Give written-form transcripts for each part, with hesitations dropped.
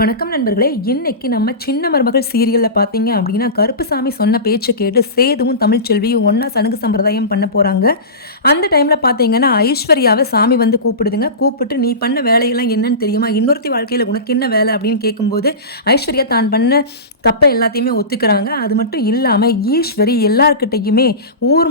வணக்கம் நண்பர்களே! இன்னைக்கு நம்ம சின்ன மருமகள் சீரியல்ல பார்த்தீங்க அப்டின்னா, கருப்புசாமி சொன்ன பேச்ச கேட்டு சேதுவும், தமிழ்ச்செல்வியும் ஒண்ணா சடங்கு சம்பிரதாயம் பண்ண போறாங்க. அந்த டைம்ல பார்த்தீங்கன்னா, ஐஸ்வர்யாவ சாமி வந்து கூப்பிடுதுங்க. கூப்பிட்டு, "நீ பண்ண வேலையெல்லாம் என்னன்னு தெரியுமா? இன்னொருத்தி வாழ்க்கையில உனக்கு என்ன வேல?" அப்படின்னு கேட்கும்போது, ஐஸ்வர்யா தான் பண்ண தப்ப எல்லாத்தையுமே ஒத்துக்கிறாங்க. அது மட்டும் இல்லாம, ஈஸ்வரி எல்லார்கிட்டயுமே ஊர்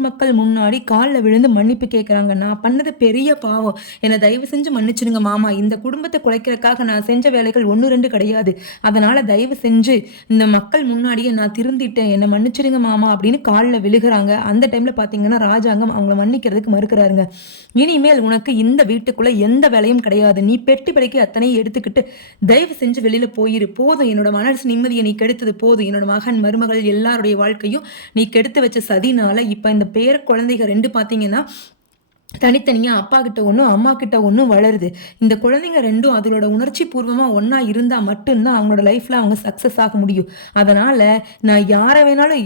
மக்கள் முன்னாடி கால்ல விழுந்து மன்னிப்பு கேட்கறாங்க. "நான் பண்ணது பெரிய பாவம். என்ன தயவு செஞ்சு மன்னிச்சுடுங்க மாமா. இந்த குடும்பத்த குலைக்கிறதுக்காக நான் செஞ்ச வேலைகள் 1, 2 கிடையாது. அதனால தயவு செஞ்சு இந்த மக்கள் முன்னாடியே நான் திருந்திட்டேன். என்ன மன்னிச்சுடுங்க மாமா அப்படின்னு கால்ல விழுகுறாங்க. அந்த டைம்ல பார்த்தீங்கன்னா, ராஜாங்கம் அவங்கள மன்னிக்கிறதுக்கு மறுக்கிறாருங்க. இனிமேல் உனக்கு இந்த வீட்டுக்குள்ள எந்த வேலையும் கிடையாது. நீ பெட்டி படைக்கு அத்தனையும் எடுத்துக்கிட்டு தயவு செஞ்சு வெளியில போயிரு. போதும் என்னோட மனசு நிம்மதிய நீ கெடுத்தது போதும். என்னோட மகன், மருமகள் எல்லாருடைய வாழ்க்கையும் நீ கெடுத்து வச்ச சதினால இப்ப இந்த பேர குழந்தைக 2 பார்த்தீங்கன்னா தனித்தனியா அப்பா கிட்ட ஒண்ணும், அம்மா கிட்ட ஒண்ணும் வளருது. இந்த குழந்தைங்க 2ம் அதோட உணர்ச்சி பூர்வமா ஒண்ணா இருந்தா மட்டும் தான் அவங்களோட லைஃப்ல அவங்க சக்சஸ் ஆக முடியும். அதனால நான் யார வேணாலும்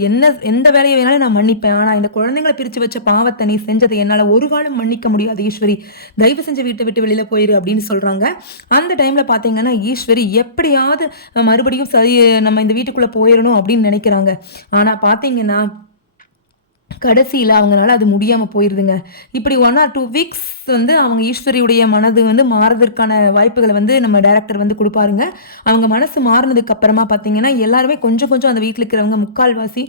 எந்த வேலைய வேணாலும் நான் மன்னிப்பேன். ஆனா இந்த குழந்தைங்கள பிரிச்சு வச்ச பாவத்த நீ செஞ்சத என்னால ஒரு காலம் மன்னிக்க முடியாது ஈஸ்வரி. தயவு செஞ்சு வீட்ட விட்டு வெளியில போயிரு அப்படின்னு சொல்றாங்க. அந்த டைம்ல பாத்தீங்கன்னா ஈஸ்வரி எப்படியாவது மறுபடியும் சரி நம்ம இந்த வீட்டுக்குள்ள போயிரணும் அப்படின்னு நினைக்கிறாங்க. ஆனா பாத்தீங்கன்னா கடைசியில அவங்கனால அது முடியாம போயிருதுங்க. இப்படி 1 ஆர் 2 வீக்ஸ் வந்து அவங்க ஈஸ்வரியுடைய மனது வந்து மாறுதற்கான வாய்ப்புகள வந்து நம்ம டைரக்டர் வந்து குடுப்பாருங்க. அவங்க மனசு மாறுனதுக்கு அப்புறமா பார்த்தீங்கன்னா, எல்லாருமே கொஞ்சம் கொஞ்சம் அந்த வீட்ல இருக்கிறவங்க முக்கால்வாசி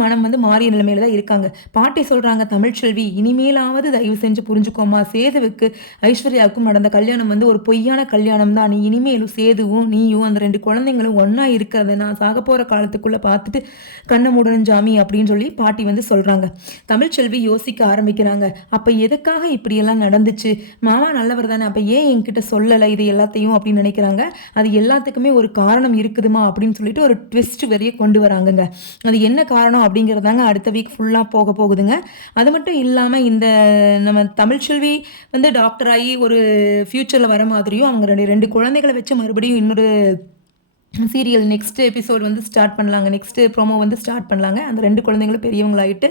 மனம் வந்து மாறிய நிலைமையில தான் இருக்காங்க. பாட்டி சொல்றாங்க, "தமிழ்ச்செல்வி இனிமேலாவது தயவு செஞ்சு புரிஞ்சுக்கோமா. சேதுவுக்கு ஐஸ்வர்யாவுக்கும் நடந்த கல்யாணம் வந்து ஒரு பொய்யான கல்யாணம் தான். நீ இனிமேலும் சேதுவும், நீயும் அந்த 2 குழந்தைங்களும் ஒண்ணா இருக்கிறத நான் சாகப்போற காலத்துக்குள்ள பார்த்துட்டு கண்ண மூடணும் சாமி" அப்படின்னு சொல்லி பாட்டி வந்து சொல்றாங்க. தமிழ்ச்செல்வி யோசிக்க ஆரம்பிக்கிறாங்க. அப்ப எதுக்காக இப்படியெல்லாம் நடந்துச்சு? மாமா நல்லவர் தானே. அப்ப ஏன் என்கிட்ட சொல்லல இது எல்லாத்தையும் அப்படின்னு நினைக்கிறாங்க. அது எல்லாத்துக்குமே ஒரு காரணம் இருக்குதுமா அப்படின்னு சொல்லிட்டு ஒரு ட்விஸ்ட் வரைய கொண்டு வராங்கங்க. அது என்ன காரணம் அப்படிங்கிறதாங்க அடுத்த வீக் ஃபுல்லா போக போகுதுங்க. அது மட்டும் இல்லாம இந்த நம்ம தமிழ்ச்செல்வி வந்து டாக்டர் ஆகி ஒரு ஃபியூச்சர்ல வர மாதிரியும் அவங்க 2 குழந்தைகள வச்சு மறுபடியும் இன்னொரு சீரியல் நெக்ஸ்ட் எபிசோட் வந்து ஸ்டார்ட் பண்ணலாங்க. நெக்ஸ்ட் ப்ரோமோ வந்து ஸ்டார்ட் பண்ணலாங்க. அந்த 2 குழந்தைங்களும் பெரியவங்களாயிட்டு